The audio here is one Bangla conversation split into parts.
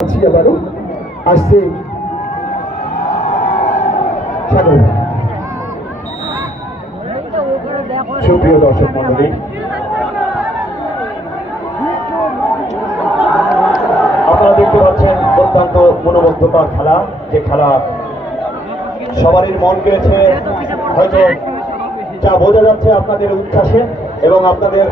আবারও আসছে সুপ্রিয় দর্শক মন্ডলী, আপনারা দেখতে পাচ্ছেন অত্যন্ত মনোমুগ্ধকর খেলা, যে খেলা সবারই মন কেড়েছে। হয়তো যা বোঝা যাচ্ছে আপনাদের উচ্ছ্বাসে এবং আপনাদের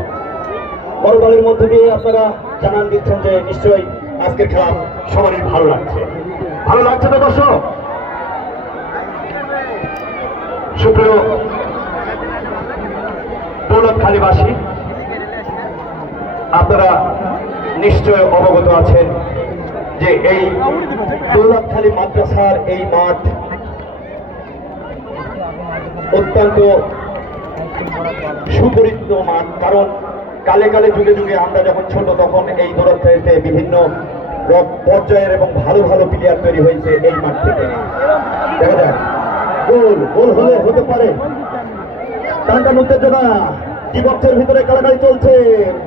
করতালির মধ্যে দিয়ে আপনারা জানান দিচ্ছেন যে নিশ্চয়ই আজকের খেলা সবারই ভালো লাগছে। ভালো লাগছে তো দর্শক? সুপ্রিয় দৌলতখালীবাসী, আপনারা নিশ্চয় অবগত আছেন যে এই দৌলতখালী মাদ্রাসার এই মাঠ অত্যন্ত সুপরিচিত মাঠ। কারণ কালে কালে যুগে যুগে আমরা যখন ছোট তখন এই দৌলতখালীতে বিভিন্ন পর্যায়ের এবং ভালো ভালো প্লেয়ার তৈরি হয়েছে এই মাঠ থেকে। দেখা যায় গোল গোল হলে হতে পারে, টানটান উত্তেজনা ডিবক্সের ভিতরে কালাকালি চলছে,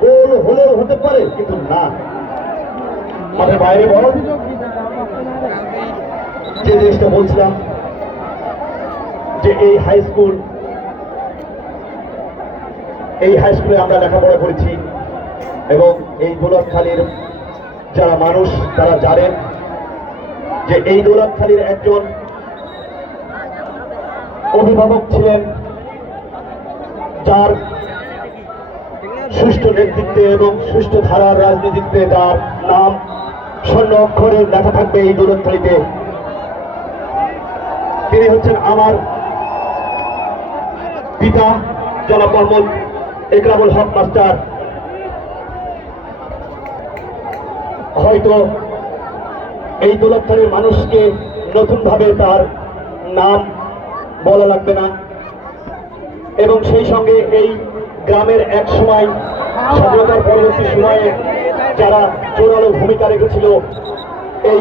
গোল হলেও হতে পারে, কিন্তু না, মাঠের বাইরে বল। যে জিনিসটা বলছিলাম যে এই হাই স্কুলে আমরা লেখাপড়া করেছি এবং এই দৌলতখালীর যারা মানুষ তারা জানেন যে এই দৌলতখালীর একজন অভিভাবক ছিলেন যার সুষ্ঠু নেতৃত্বে এবং সুষ্ঠু ধারার রাজনীতিতে যার নাম স্বর্ণ অক্ষরে লেখা থাকবে এই দৌলতখালীতে। তিনি হচ্ছেন আমার পিতা জনাব মোহাম্মদ একরামুল হক মাস্টার। হয়তো এই দৌলতখালীর মানুষকে নতুনভাবে তার নাম বলা লাগবে না, এবং সেই সঙ্গে এই গ্রামের এক সময় স্বাধীনতার পরবর্তী সময়ে যারা জোরালো ভূমিকা রেখেছিল এই